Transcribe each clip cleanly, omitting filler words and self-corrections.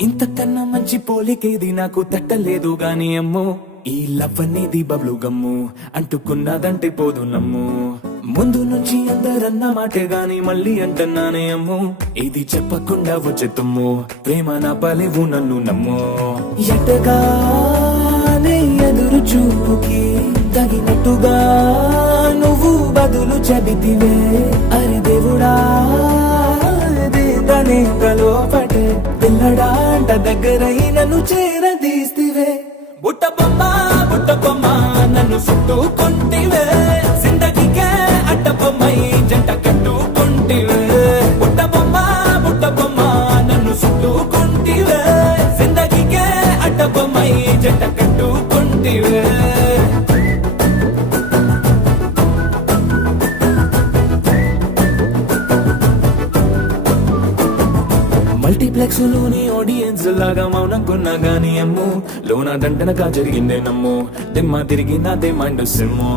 ఇంతకన్నా మంచి పోలికేది నాకు తట్టలేదు గాని అమ్మో ఈ లవ్ అనేది బబ్లు గమ్ము అంటుకున్నదంటే పోదు నమ్ము ముందు నుంచి అందరన్న మాటే గాని మళ్ళీ అంటున్నానే అమ్ము ఇది చెప్పకుండా వచ్చే తుమ్ము ప్రేమ నా పలేవు నన్ను నమ్ము ఎటగానే ఎదురు చూపుకి తగినట్టుగా నువ్వు బదులు చెబితివే అరే దేవుడా తనే లోపటే పిల్లడాంట దగ్గరై నన్ను చేరదీస్తివే బుట్ట బొమ్మ నన్ను చుట్టుకుంటివే జిందగీకే అడ్డ బొమ్మై జంట కట్టుకుంటివే బుట్ట బొమ్మ నన్ను చుట్టుకుంటివే జిందగీకే అడ్డ బొమ్మై జంట కట్టుకుంటివే మల్టీప్లెక్స్ లోని ఆడియన్స్ లాగా మౌనం కొన్నా గానీ అమ్ము లోన దండనగా జరిగిందే నమ్ము దిమ్మ తిరిగి నాదే మైండ్ సిమ్ము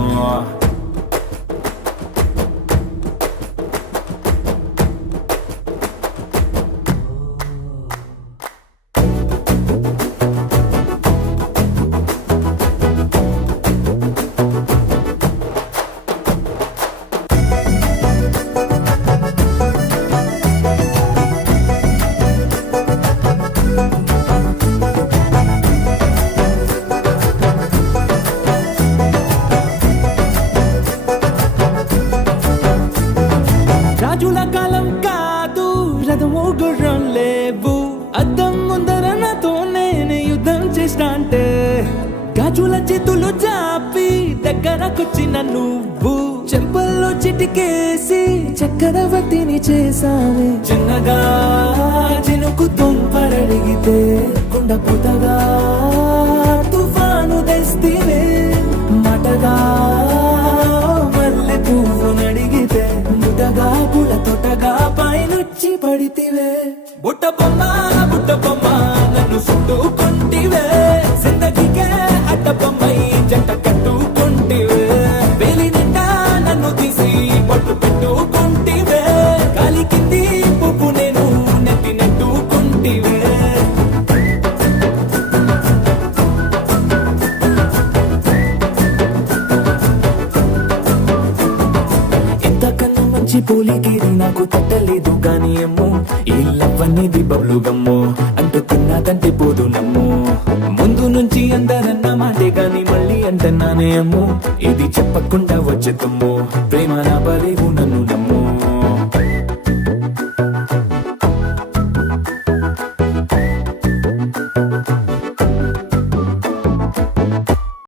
రాజుల కాలం కాదు రథము గుర్రం లేవు అద్దం ముందర నాతో నేను యుద్ధం చేస్తా అంటే గాజుల చేతులు చాపి దగ్గరకొచ్చిన నువ్వు చెంపల్లో చిటికేసి చక్రవర్తిని చేసావే చిన్నగా చినుకు తుంపరడిగితే కుండపోతగా తుఫాను తెస్తివే మాటగా మల్లె పువ్వు నడిగితే ముటగా పుల తొటగా పైనుచ్చి పడితివే బుట్ట బొమ్మ నన్ను చుట్టుకుంటివే జిందగీకే అడ్డ బొమ్మై జంట కట్టుకుంటివే వేలి నిండా నన్ను తీసి పట్టు పెట్టుకుంటివే గాలి కింది పువ్వు నేను నెత్తి నెట్టుకుంటివే ఇంతకన్నా మంచి పోలికేది నాకు తట్టలేదు గాని అమ్మో ఈ లవ్ అనేది బబ్లు గమ్ము అంటుకున్నదంటే పోదు నమ్ము ముందు నుంచి అందరన్న మాటే గాని మళ్ళీ అంటున్నానే అమ్ము ఇది చెప్పకుండా వచ్చే తుమ్ము ప్రేమ నా బలేవు నన్ను నమ్ము